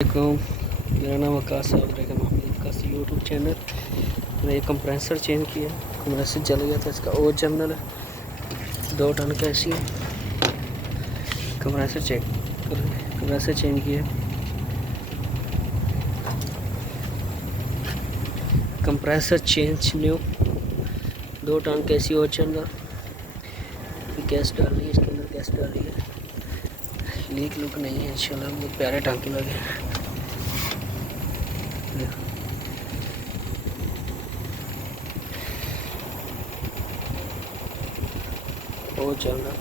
मेरा नाम आकाश है और आकाश यूट्यूब चैनल। मैंने एक कंप्रेसर चेंज किया, कंप्रेसर जल गया था। इसका ओ चैनल है 2 टन का ऐसी है। कंप्रेसर चेंज किया, कंप्रेसर चेंज न्यू 2 टन का ऐसी ओ चैनल। गैस डाल रही है, इसके अंदर गैस डाल रही है। लीक लुक नहीं है इंशाल्लाह। बहुत प्यारे टांके लगे हैं। वो चल रहा